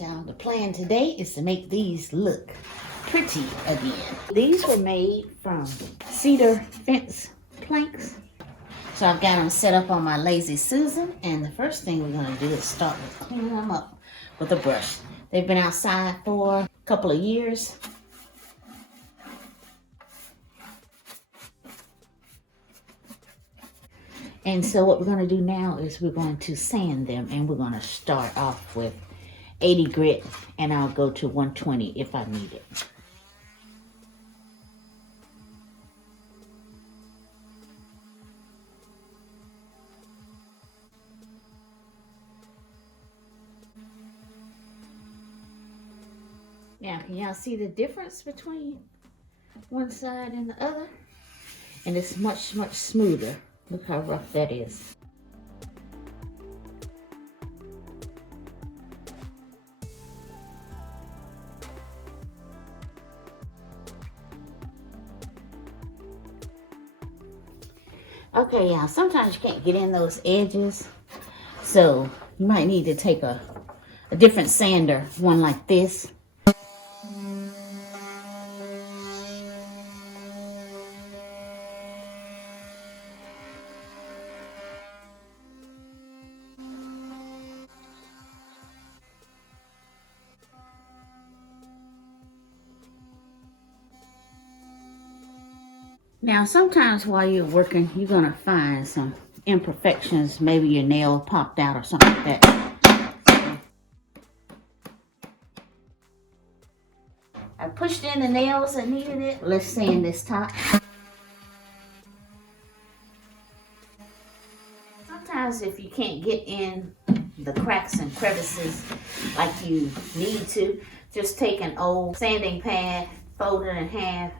right, y'all. The plan today is to make these look pretty again. These were made from cedar fence planks. So I've got them set up on my Lazy Susan. And the first thing we're going to do is start with cleaning them up with a brush. They've been outside for a couple of years. And so what we're going to do now is we're going to sand them, and we're going to start off with 80 grit, and I'll go to 120 if I need it. Now, can y'all see the difference between one side and the other? And it's much, much smoother. Look how rough that is. Okay, y'all, sometimes you can't get in those edges. So you might need to take a different sander, one like this. Now, sometimes while you're working, you're going to find some imperfections. Maybe your nail popped out or something like that. I pushed in the nails that needed it. Let's sand this top. Sometimes if you can't get in the cracks and crevices like you need to, just take an old sanding pad, fold it in half.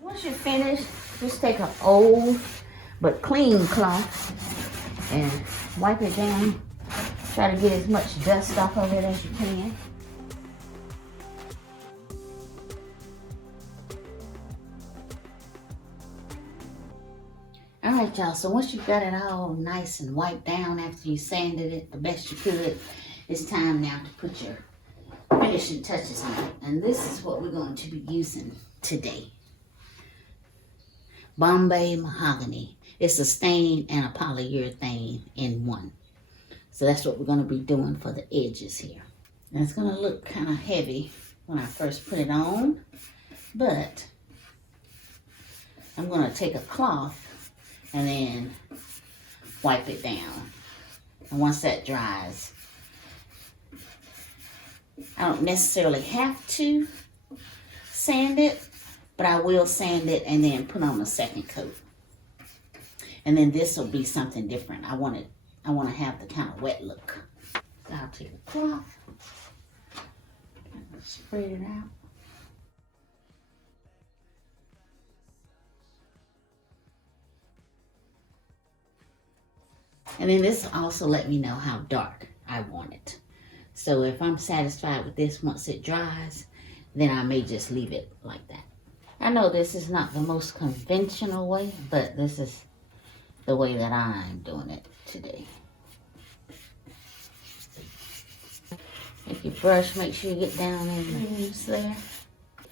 Once you're finished, just take an old but clean cloth and wipe it down. Try to get as much dust off of it as you can. Alright, y'all, so once you've got it all nice and wiped down after you sanded it the best you could, it's time now to put your finishing touches on it. And this is what we're going to be using today. Bombay mahogany. It's a stain and a polyurethane in one. So that's what we're going to be doing for the edges here. And it's going to look kind of heavy when I first put it on, but I'm going to take a cloth and then wipe it down. And once that dries, I don't necessarily have to sand it, but I will sand it and then put on a second coat. And then this will be something different. I want to have the kind of wet look. So I'll take a cloth, spread it out. And then this also let me know how dark I want it. So if I'm satisfied with this once it dries, then I may just leave it like that. I know this is not the most conventional way, but this is the way that I'm doing it today. If you brush, make sure you get down in the leaves there.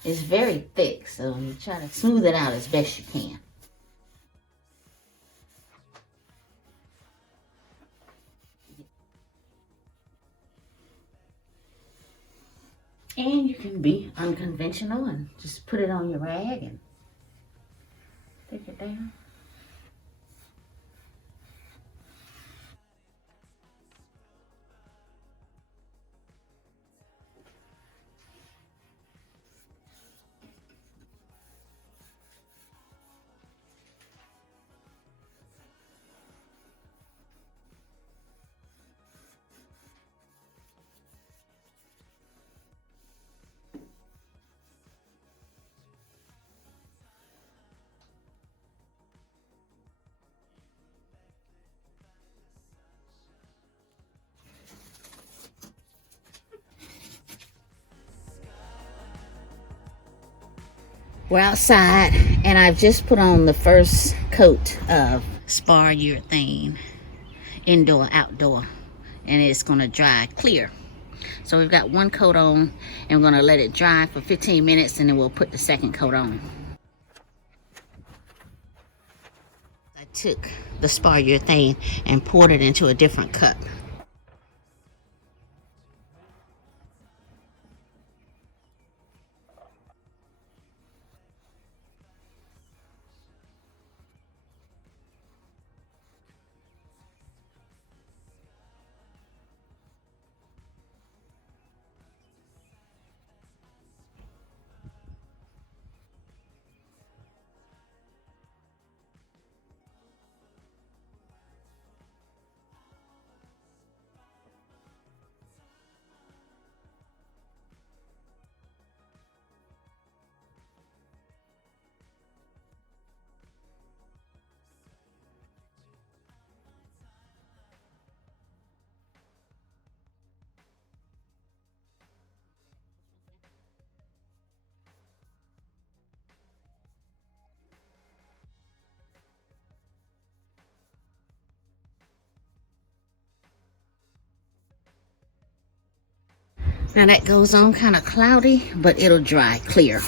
It's very thick, so you try to smooth it out as best you can. And you can be unconventional and just put it on your rag and take it down. We're outside and I've just put on the first coat of spar urethane, indoor, outdoor, and it's gonna dry clear. So we've got one coat on and we're gonna let it dry for 15 minutes and then we'll put the second coat on. I took the spar urethane and poured it into a different cup. Now that goes on kind of cloudy, but it'll dry clear.